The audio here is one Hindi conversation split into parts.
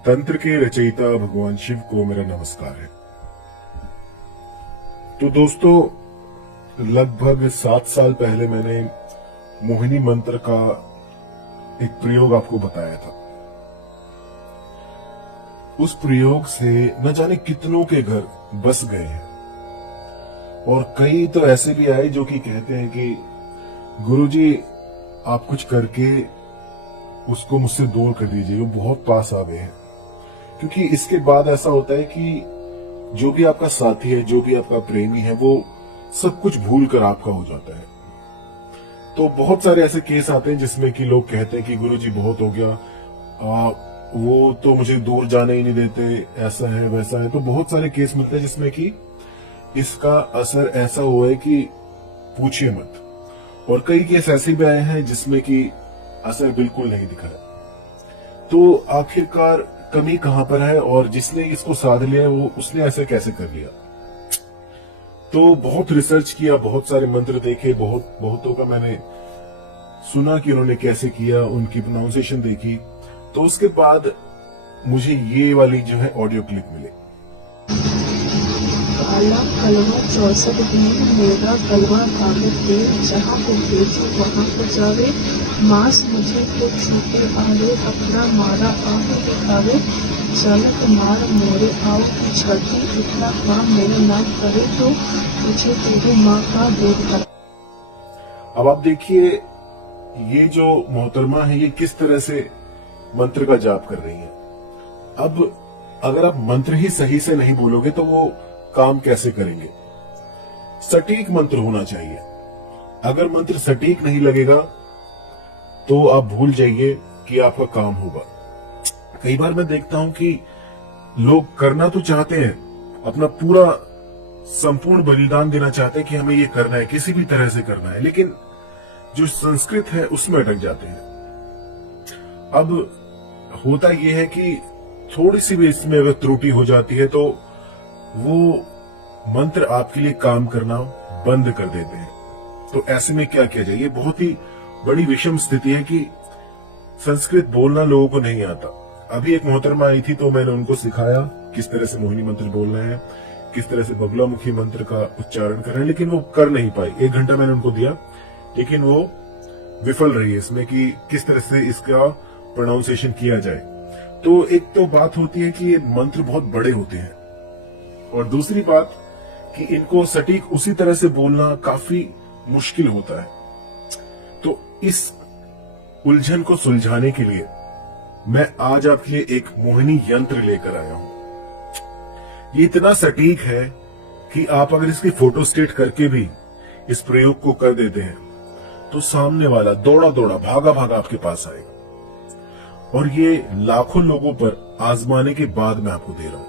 तंत्र के रचयिता भगवान शिव को मेरा नमस्कार है। तो दोस्तों, लगभग 7 साल पहले मैंने मोहिनी मंत्र का एक प्रयोग आपको बताया था। उस प्रयोग से न जाने कितनों के घर बस गए हैं और कई तो ऐसे भी आए जो कि कहते हैं कि गुरुजी आप कुछ करके उसको मुझसे दूर कर दीजिए, वो बहुत पास आ गए हैं। क्योंकि इसके बाद ऐसा होता है कि जो भी आपका साथी है, जो भी आपका प्रेमी है, वो सब कुछ भूल कर आपका हो जाता है। तो बहुत सारे ऐसे केस आते हैं जिसमें कि लोग कहते हैं कि गुरुजी बहुत हो गया, वो तो मुझे दूर जाने ही नहीं देते, ऐसा है वैसा है। तो बहुत सारे केस मिलते हैं जिसमें कि इसका असर ऐसा हुआ है कि पूछिए मत। और कई केस ऐसे भी आए हैं जिसमें कि असर बिल्कुल नहीं दिखा है। तो आखिरकार कमी कहां पर है और जिसने इसको साध लिया वो उसने ऐसे कैसे कर लिया? तो बहुत रिसर्च किया, बहुत सारे मंत्र देखे, बहुतों का मैंने सुना कि उन्होंने कैसे किया, उनकी प्रोनाउंसिएशन देखी। तो उसके बाद मुझे ये वाली जो है ऑडियो क्लिप मिले। काला कलवा 64 दिन मेरा कलवा कागज दे, जहाँ को भेजे वहाँ को जावे, मांस मुझे तो छूटे आवे, अपना मारा आह दिखावे, चलत मार मोरे आओ छठी, इतना काम मेरे ना करे तो तुझे तेरी माँ का दूध कर। अब आप देखिए, ये जो मोहतरमा है ये किस तरह से मंत्र का जाप कर रही है। अब अगर आप मंत्र ही सही से नहीं बोलोगे तो वो काम कैसे करेंगे? सटीक मंत्र होना चाहिए। अगर मंत्र सटीक नहीं लगेगा तो आप भूल जाइए कि आपका काम होगा। कई बार मैं देखता हूं कि लोग करना तो चाहते हैं, अपना पूरा संपूर्ण बलिदान देना चाहते हैं कि हमें ये करना है, किसी भी तरह से करना है, लेकिन जो संस्कृत है उसमें अटक जाते हैं। अब होता यह है कि थोड़ी सी भी इसमें अगर त्रुटि हो जाती है तो वो मंत्र आपके लिए काम करना बंद कर देते हैं। तो ऐसे में क्या किया जाए? ये बहुत ही बड़ी विषम स्थिति है कि संस्कृत बोलना लोगों को नहीं आता। अभी एक मोहतरमा आई थी तो मैंने उनको सिखाया किस तरह से मोहिनी मंत्र बोलना है, किस तरह से बगलामुखी मंत्र का उच्चारण करना है, लेकिन वो कर नहीं पाई। 1 घंटा मैंने उनको दिया लेकिन वो विफल रही इसमें कि किस तरह से इसका प्रोनाउंसिएशन किया जाए। तो एक तो बात होती है कि ये मंत्र बहुत बड़े होते हैं और दूसरी बात कि इनको सटीक उसी तरह से बोलना काफी मुश्किल होता है। तो इस उलझन को सुलझाने के लिए मैं आज आपके लिए एक मोहिनी यंत्र लेकर आया हूं। ये इतना सटीक है कि आप अगर इसकी फोटो स्टेट करके भी इस प्रयोग को कर देते हैं तो सामने वाला दौड़ा दौड़ा भागा भागा आपके पास आएगा। और ये लाखों लोगों पर आजमाने के बाद मैं आपको दे रहा हूं।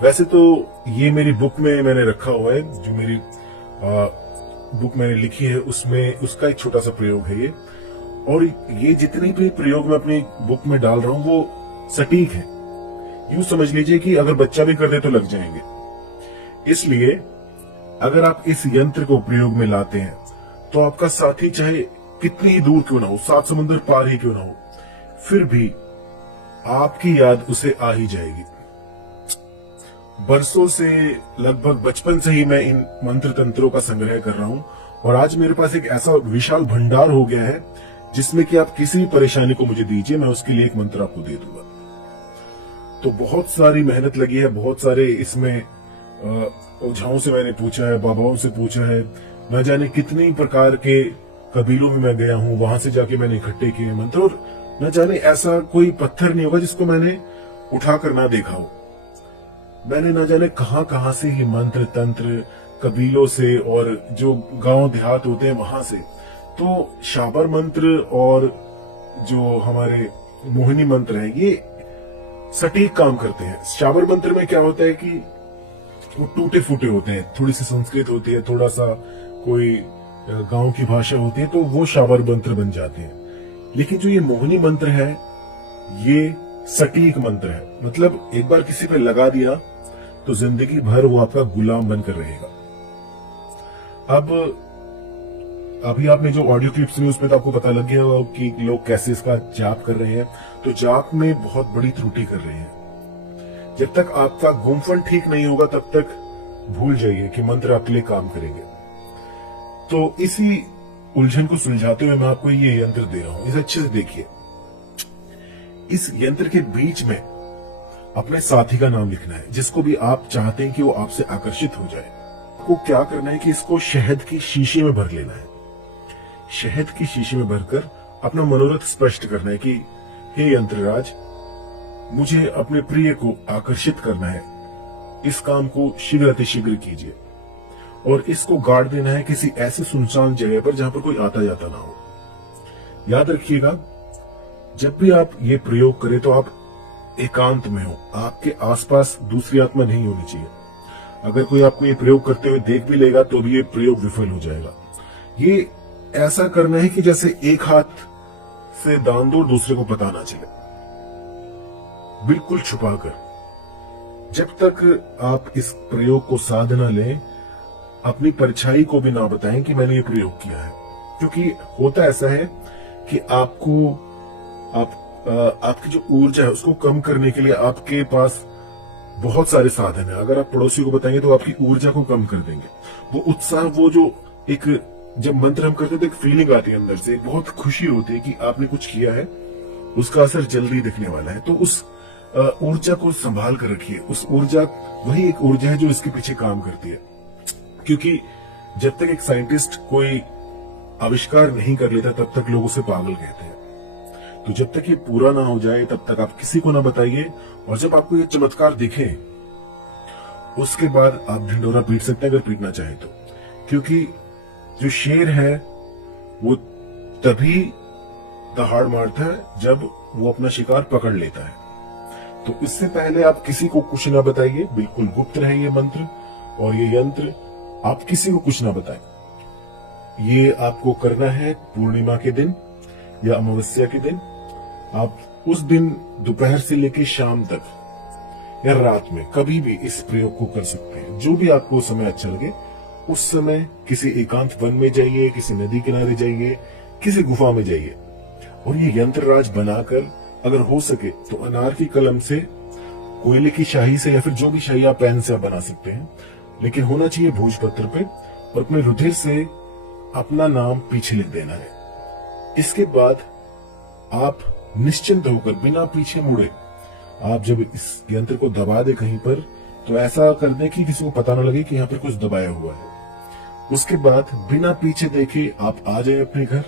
वैसे तो ये मेरी बुक में मैंने रखा हुआ है, जो मेरी बुक मैंने लिखी है उसमें उसका एक छोटा सा प्रयोग है ये। और ये जितने भी प्रयोग मैं अपनी बुक में डाल रहा हूं वो सटीक है। यूं समझ लीजिए कि अगर बच्चा भी कर दे तो लग जाएंगे। इसलिए अगर आप इस यंत्र को प्रयोग में लाते हैं तो आपका साथी चाहे कितनी ही दूर क्यों ना हो, 7 समुद्र पार ही क्यों ना हो, फिर भी आपकी याद उसे आ ही जाएगी। बरसों से, लगभग बचपन से ही मैं इन मंत्र तंत्रों का संग्रह कर रहा हूं और आज मेरे पास एक ऐसा विशाल भंडार हो गया है जिसमें कि आप किसी भी परेशानी को मुझे दीजिए, मैं उसके लिए एक मंत्र आपको दे दूंगा। तो बहुत सारी मेहनत लगी है, बहुत सारे इसमें ओझाओं से मैंने पूछा है, बाबाओं से पूछा है, न जाने कितनी प्रकार के कबीलों में मैं गया हूं, वहां से जाके मैंने इकट्ठे किए मंत्र। और न जाने ऐसा कोई पत्थर नहीं होगा जिसको मैंने उठाकर ना देखा हो। मैंने न जाने कहां से ही मंत्र तंत्र कबीलों से और जो गांव देहात होते हैं वहां से, तो शाबर मंत्र और जो हमारे मोहिनी मंत्र हैं ये सटीक काम करते हैं। शाबर मंत्र में क्या होता है कि वो टूटे फूटे होते हैं, थोड़ी सी संस्कृत होती है, थोड़ा सा कोई गांव की भाषा होती है, तो वो शाबर मंत्र बन जाते हैं। लेकिन जो ये मोहिनी मंत्र है ये सटीक मंत्र है। मतलब एक बार किसी पे लगा दिया तो जिंदगी भर वो आपका गुलाम बनकर रहेगा। अब अभी आपने जो ऑडियो क्लिप सुनी उसमें तो आपको पता लग गया होगा कि लोग कैसे इसका जाप कर रहे हैं। तो जाप में बहुत बड़ी त्रुटि कर रहे हैं। जब तक आपका गुम्फन ठीक नहीं होगा तब तक भूल जाइए कि मंत्र आपके लिए काम करेंगे। तो इसी उलझन को सुलझाते हुए मैं आपको ये यंत्र दे रहा हूं, इसे अच्छे से देखिए। इस यंत्र के बीच में अपने साथी का नाम लिखना है, जिसको भी आप चाहते हैं कि वो आपसे आकर्षित हो जाए। आपको क्या करना है कि इसको शहद की शीशी में भर लेना है। शहद की शीशी में भरकर अपना मनोरथ स्पष्ट करना है कि हे यंत्रराज, मुझे अपने प्रिय को आकर्षित करना है, इस काम को शीघ्र अतिशीघ्र कीजिए। और इसको गाड़ देना है किसी ऐसे सुनसान जगह पर जहां पर कोई आता जाता ना हो। याद रखिएगा, जब भी आप ये प्रयोग करें तो आप एकांत में हो, आपके आसपास दूसरी आत्मा नहीं होनी चाहिए। अगर कोई आपको ये प्रयोग करते हुए देख भी लेगा तो भी ये प्रयोग विफल हो जाएगा। ये ऐसा करना है कि जैसे एक हाथ से दान दो, दूसरे को पता ना चले, बिल्कुल छुपाकर। जब तक आप इस प्रयोग को साधना लें, अपनी परछाई को भी ना बताएं कि मैंने ये प्रयोग किया है। क्योंकि होता ऐसा है कि आपकी जो ऊर्जा है उसको कम करने के लिए आपके पास बहुत सारे साधन है। अगर आप पड़ोसी को बताएंगे तो आपकी ऊर्जा को कम कर देंगे। वो उत्साह, वो जो एक, जब मंत्र हम करते हैं तो एक फीलिंग आती है अंदर से, बहुत खुशी होती है कि आपने कुछ किया है, उसका असर जल्दी दिखने वाला है। तो उस ऊर्जा को संभाल कर रखिए। उस ऊर्जा, वही एक ऊर्जा है जो इसके पीछे काम करती है। क्योंकि जब तक एक साइंटिस्ट कोई आविष्कार नहीं कर लेता तब तक लोग उसे पागल कहते हैं। तो जब तक ये पूरा ना हो जाए तब तक आप किसी को ना बताइए। और जब आपको ये चमत्कार दिखे उसके बाद आप ढिंडोरा पीट सकते हैं, अगर पीटना चाहे तो। क्योंकि जो शेर है वो तभी दहाड़ मारता है जब वो अपना शिकार पकड़ लेता है। तो इससे पहले आप किसी को कुछ ना बताइए, बिल्कुल गुप्त रहे ये मंत्र और ये यंत्र। आप किसी को कुछ ना बताएं। ये आपको करना है पूर्णिमा के दिन या अमावस्या के दिन। आप उस दिन दोपहर से लेकर शाम तक या रात में कभी भी इस प्रयोग को कर सकते हैं। जो भी आपको समय अच्छा लगे उस समय किसी एकांत वन में जाइए, किसी नदी किनारे जाइए, किसी गुफा में जाइए और ये यंत्रराज बनाकर, अगर हो सके तो अनार की कलम से, कोयले की शाही से, या फिर जो भी शाही आप पेन से आप बना सकते हैं, लेकिन होना चाहिए भोजपत्र पे, और अपने रुधिर से अपना नाम पीछे लिख देना है। इसके बाद आप निश्चिंत होकर बिना पीछे मुड़े आप जब इस यंत्र को दबा दे कहीं पर, तो ऐसा कर दे कि किसी को पता ना लगे कि यहाँ पर कुछ दबाया हुआ है। उसके बाद बिना पीछे देखे आप आ जाए अपने घर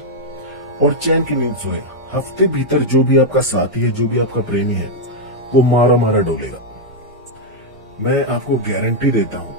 और चैन की नींद सोए। हफ्ते भीतर जो भी आपका साथी है, जो भी आपका प्रेमी है, वो मारा मारा डोलेगा। मैं आपको गारंटी देता हूं